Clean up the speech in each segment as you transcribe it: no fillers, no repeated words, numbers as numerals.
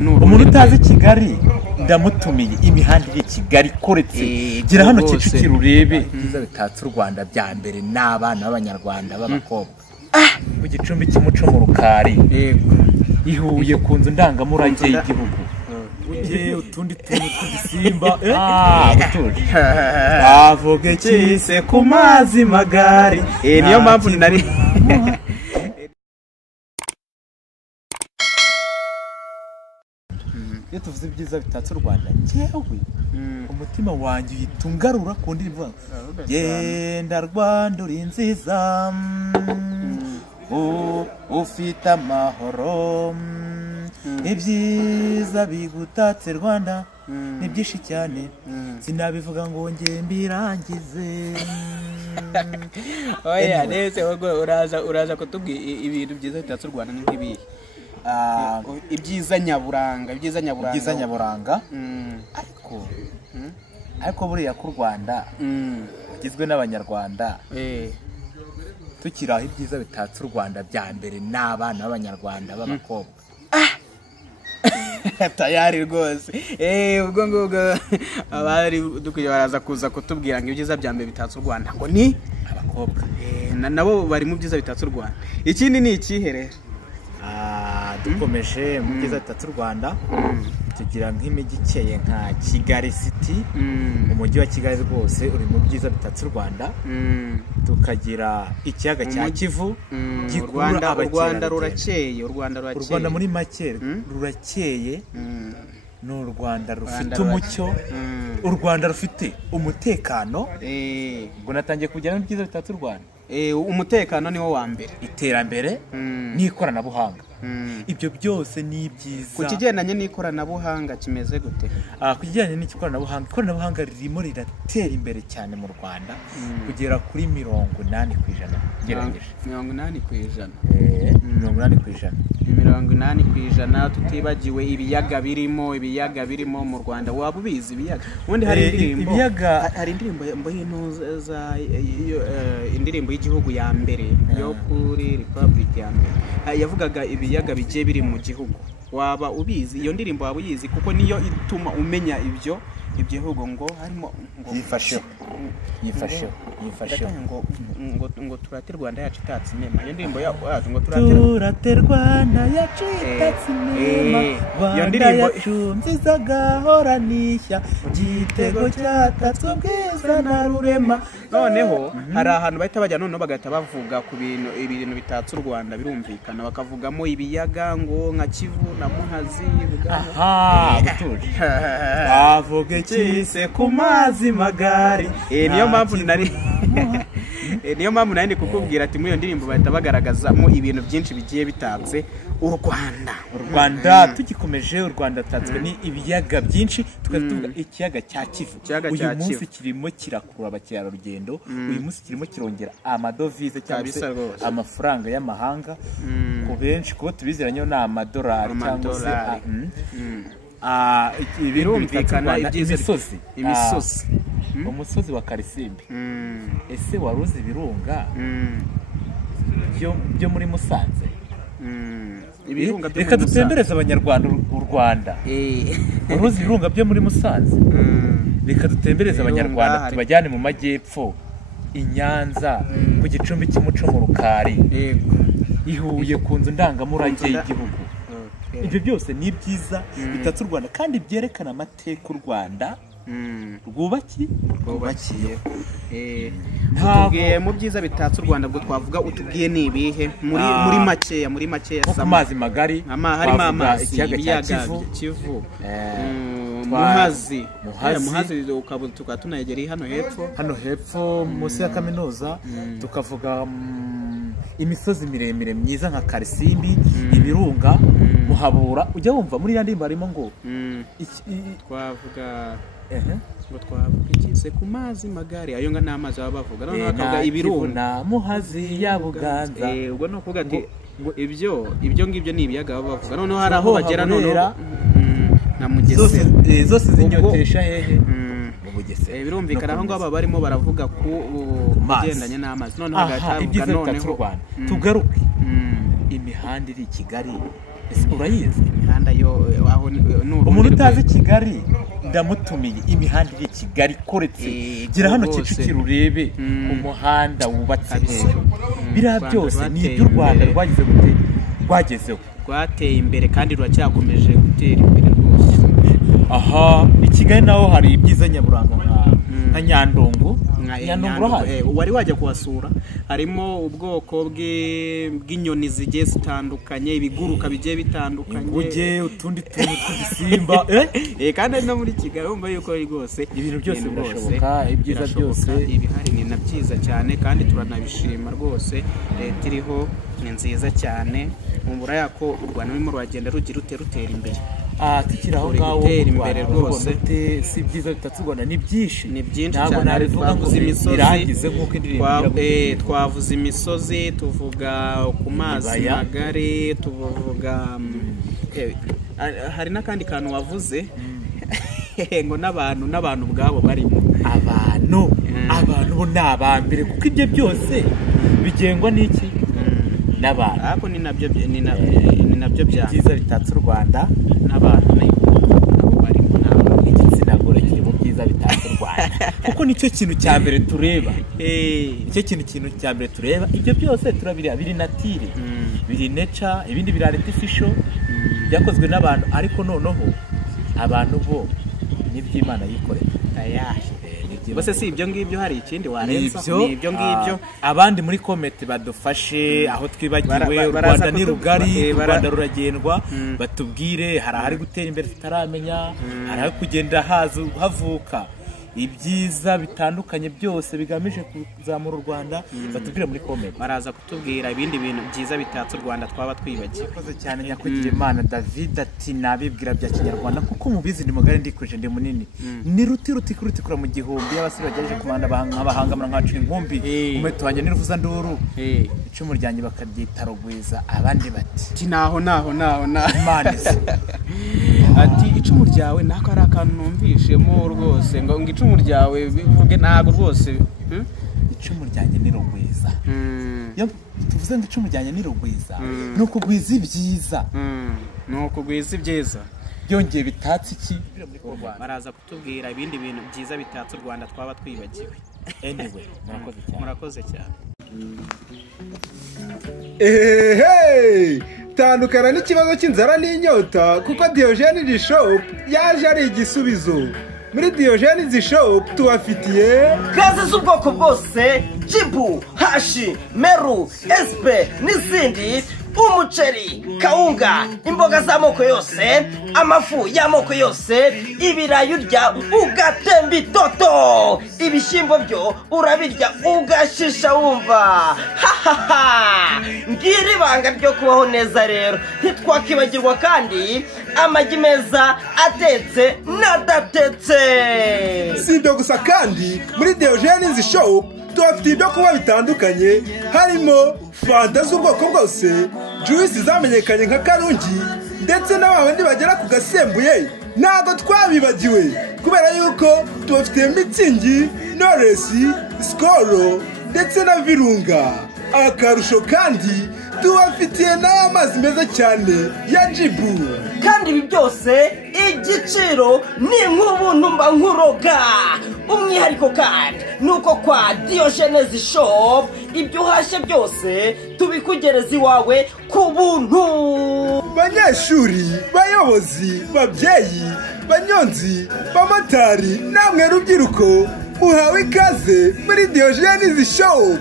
umuntu utazi Kigali ndamutumiye imihanda iri Kigali koretse gira hano Kicukiro urebe byiza bitatse u Rwanda bya mbere n'abana b'abanyarwanda b'abakobwa ku Gicumbi cy'umuco mu Rukari ihuye ku nzu ndangamurage y'igihugu utundi tuntu tw'isimba butuje bavuge cyise ku mazi magari niyo mpamvu nari iyo tuvuze ibyiza bitatse u Rwanda njyewe umutima wanjye uyitungarura ku ndirimbo genda Rwanda uri nziza ufite amahoro ibyiza bigutatse Rwanda ni byinshi cyane sinabivuga ngo nge mbirangize oya nese uraza kutubwira ibintu byiza bitatse u Rwanda nk'ibihe ibyiza nyaburanga ariko buriya ku Rwanda ugizwe n'abanyarwanda tukiraho ibyiza bitatse u Rwanda bya mbere n'abana b'abanyarwanda b'abakobwa tayari rwose ubwo ngubwo abari dukwiye baraza kuza kutubwira ngo ibyiza bya mbere bitatse u Rwanda ngo ni abakobwa nabo bari mu byiza bitatse u Rwanda ikindi ni ikiherere dukomeje mu byiza bitatse u Rwanda tugira nk'imijyi ikeye nka Kigali City umujyi wa Kigali rwose uri mu byiza bitatse u Rwanda tukagira ikiyaga cya Kivu gikurura Rwanda rurakeye u Rwanda muri make rurakeye ni u Rwanda rufite umucyo u Rwanda rufite umutekano ubwo natangiye kujya mu byiza bitatse u Rwanda umutekano niwo wa mbere iterambere n'ikoranabuhanga ibyo byose ni byiza ku kigendanye n'ikoranabuhanga kimeze gute ku kigendanye n'ikoranabuhanga ririmo riratera imbere cyane mu Rwanda kugera kuri 80% gerageje 80%. 80% tutibagiwe ibiyaga birimo mu Rwanda waba ubizi ibiyaga ubundi hari indirimbo indirimbo y'igihugu ya mbere yo kuri Republic ya mbere yavugaga ibiyaga bigiye biri mu gihugu waba ubizi iyo ndirimbo waba uyizi kuko niyo ituma umenya ibyo igihugu ngo harimo ngo yifashe ngo turate Rwanda yacu itatse inema iyo ndirimbo yacu ngo turate Rwanda yacu itatse inema iyo ndirimbo nziza gahoranisha gitego cyatatse ubwiza na rurema noneho hari ahantu bahita bajya noneho bagahita bavuga ku ibintu bitatse u Rwanda birumvikana bakavugamo ibiyaga ngo nka Kivu na Muhazi butuje bavuge cyise ku mazi magari niyo mpamvu nari kukubwira ati muri iyo ndirimbo bahita bagaragazamo ibintu byinshi bigiye bitatse u Rwanda tugikomeje u Rwanda tatswe ni ibiyaga byinshi tukavuga ikiyaga cya Kivu uyu munsi kirimo kirakura abakerarugendo uyu munsi kirimo kirongera amadovize cyangwa se amafaranga y'amahanga ku benshi kuko tubiziranye n'amadolari cyangwa se birumvikana imisozi umusozi wa Karisimbi ese waruzi ibirunga byo muri Musanze reka dutembereze abanyarwanda u Rwanda waruzi ibirunga byo muri Musanze reka dutembereze abanyarwanda tubajyane mu majyepfo i Nyanza ku Gicumbi cy'umuco mu Rukari ihuye ku nzu ndangamurage y'igihugu ibyo byose ni byiza bitatse u Rwanda kandi byerekana amateka u Rwanda rwubakiye tubwiye mu byiza bitatse u Rwanda ubwo twavuga utubwiye ni ibihe muri makeya ku mazi magari harimo amazi ikiyaga cya Kivu Muhazi tukaba tunayegera hano hepfo munsi ya kaminuza tukavuga imisozi miremire myiza nka Karisimbi ibirunga Muhabura ujya wumva muri ya ndirimbo harimo ngo twavuga ikise ku mazi magari ayo nga n'amazi baba bavuga noneho bakavuga ibirunga Muhazi ya Buganza ubwo no kuvuga ati ibyo ngibyo ni ibiyaga baba bavuga noneho hari aho bagera noneho na Mugesera zose zinyotesha hehe birumvikana aho ngabo barimo baravuga ku bigendanye n'amazi noneho hagatavuga noneho tugaruke imihanda iri Kigali urayizi imihanda yo aho umuntu utazi Kigali ndamutumiye imihanda iri Kigali koretse gira hano Kicukiro urebe umuhanda wubatse hejuru bira byose ni iby'u Rwanda rwagize gute rwagezeho rwateye imbere kandi ruracyakomeje gutera imbere rwose. Aha i Kigali naho hari ibyiza nyaburanga nka Nyandungu wari wajya kuhasura harimo ubwoko bw'inyoni zigiye zitandukanye ibiguruka bigiye bitandukanye uje utundi tuntu tw'isimba kandi no muri Kigali umva yuko rwose ibintu byose birashoboka ibyiza byose ibihari ni nabyiza cyane kandi turanabishima rwose leta iriho ni nziza cyane umbura yako u Rwanda rurimo ruragenda rugira rutera imbere tukiraho ngaho gutera imbere rwose si byiza bitatse u Rwanda ni byinshi cyane nabivuga ngo imisozi nk'uko indirimbo twavuze imisozi tuvuga ku mazi magari tuvuga hari n'akandi kantu wavuze ngo n'abantu ubwabo barimo abantu bo ni abambere kuko ibyo byose bigengwa n'iki n'abantu ariko ni nabyo byiza bitatse u Rwanda n'abantu nabo barimo igitsina gore kiri mu byiza bitatse u Rwanda kuko nicyo kintu cya mbere tureba nicyo kintu cya mbere tureba ibyo byose turabira biri natire biri nature ibindi biri artificial byakozwe n'abantu ariko noneho abantu bo n'iby'Imana yikorera bose si ibyo ngibyo hari ikindi warenza ni ibyo ngibyo abandi muri comment badufashe aho twibagiwe u Rwanda ni rugari u Rwanda ruragendwa batubwire hari ahari gutera imbere tutaramenya hari aho kugenda havuka ibyiza bitandukanye byose bigamije kuzamura u Rwanda batubwire muri comment baraza kutubwira ibindi bintu byiza bitatse u Rwanda twaba twibagiwe koze cyane nyakugira Imana David ati nabibwira bya Kinyarwanda kuko mubizi ndi mugari ndikuje ndi munini ni ruti kura mu gihumbi y'abasore bagejeje kumanda abahangamura nkacu inkumbi umuheto wanjye niruvuza nduru icumu ryanjye bakaryita rugwiza abandi bati naho Imana ati icumu ryawe nako ari akantu numvishemo rwose ngo icumu ryawe bivuge ntago rwose icumu ryanjye ni rugwiza yo tuvuze ngo icumu ryanjye ni rugwiza no kugwiza ibyiza byongeye bitatse iki baraza kutubwira ibindi bintu byiza bitatse u Rwanda twaba twibagiwe anyway murakoze cyane tandukana n'ikibazo cy'inzara n'inyota kuko Diogene Shop yaje ari igisubizo muri Diogene Shop tubafitiye gaze z'ubwoko bwose jibu hashi meru espe n'izindi umuceri kawunga imboga z'amoko yose amafu y'amoko yose ibirayi urya ugatemba itoto ibishyimbo byo urabirya ugashisha wumva ngiri ibanga ryo kubaho neza rero ntitwakibagirwa kandi amagi meza atetse n'adatetse si ibyo gusa kandi muri Diogene Shop tubafitiye ibyo kunywa bitandukanye harimo fanta z'ubwoko bwose juice zamenyekanye nka Karungi ndetse n'abandi bagera ku gasembuye ntabwo twabibagiwe kubera yuko tubafitiye Mitsingi, Knowless, Skol ndetse na Virunga. Akarusho kandi tubafitiye n'aya mazi meza cyane ya Jibu. Kandi ibi byose igiciro ni nk'ubuntu mba nkuroga. Umwihariko kandi nuko kwa Diogene Shop ibyo uhashye byose tubikugereza iwawe ku buntu. Banyeshuri, bayobozi, babyeyi, banyonzi, bamotari, namwe rubyiruko uhawe ikaze muri Diogene Shop.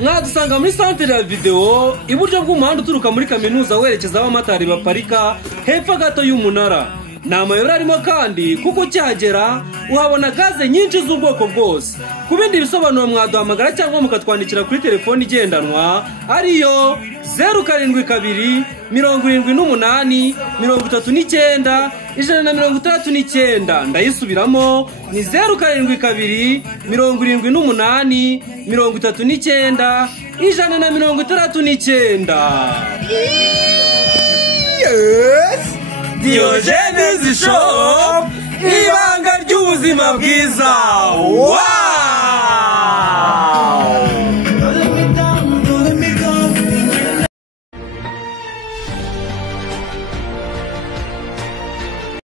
Mwadusanga muri centre ya video iburyo bw'umuhanda uturuka muri kaminuza werekeza abamotari baparika hepfo gato y'umunara. Ni amayobera arimo kandi kuko ukihagera uhabona gaze nyinshi z'ubwoko bwose. Ku bindi bisobanuro mwaduhamagara cyangwa mukatwandikira kuri telefoni igendanwa ariyo 072 78 39 169. Ndayisubiramo ni 072 78 39 169. Yes! Diogene Shop ibanga ry'ubuzima bwiza. Wow!